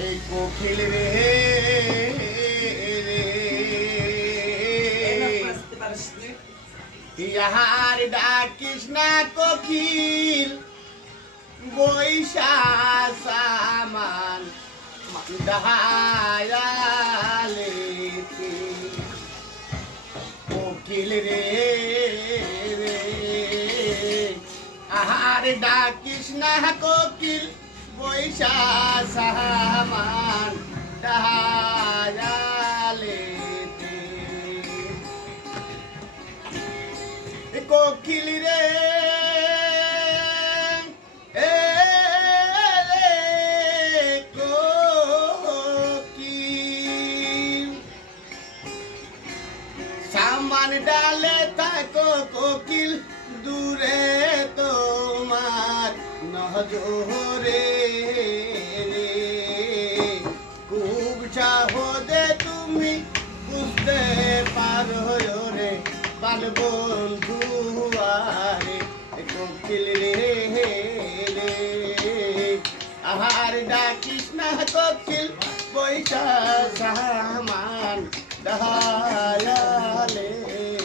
এই কোকিল রে ইহার ডাকিস না কোকিল বৈশা সামান ডায়ালে কোকিল রে আহার ডাকিস না কোকিল বৈশা সামান ডায়ালে কোকিল রে সামান ডালে থাকো কোকিল দূরে তোমার নজরে খুব চাহদে তুমি বুঝতে পারো রে বাল বন্ধু আরে কোকিল রে আহার ডাকিস না কোকিল বৈশা সামান ডায়ালে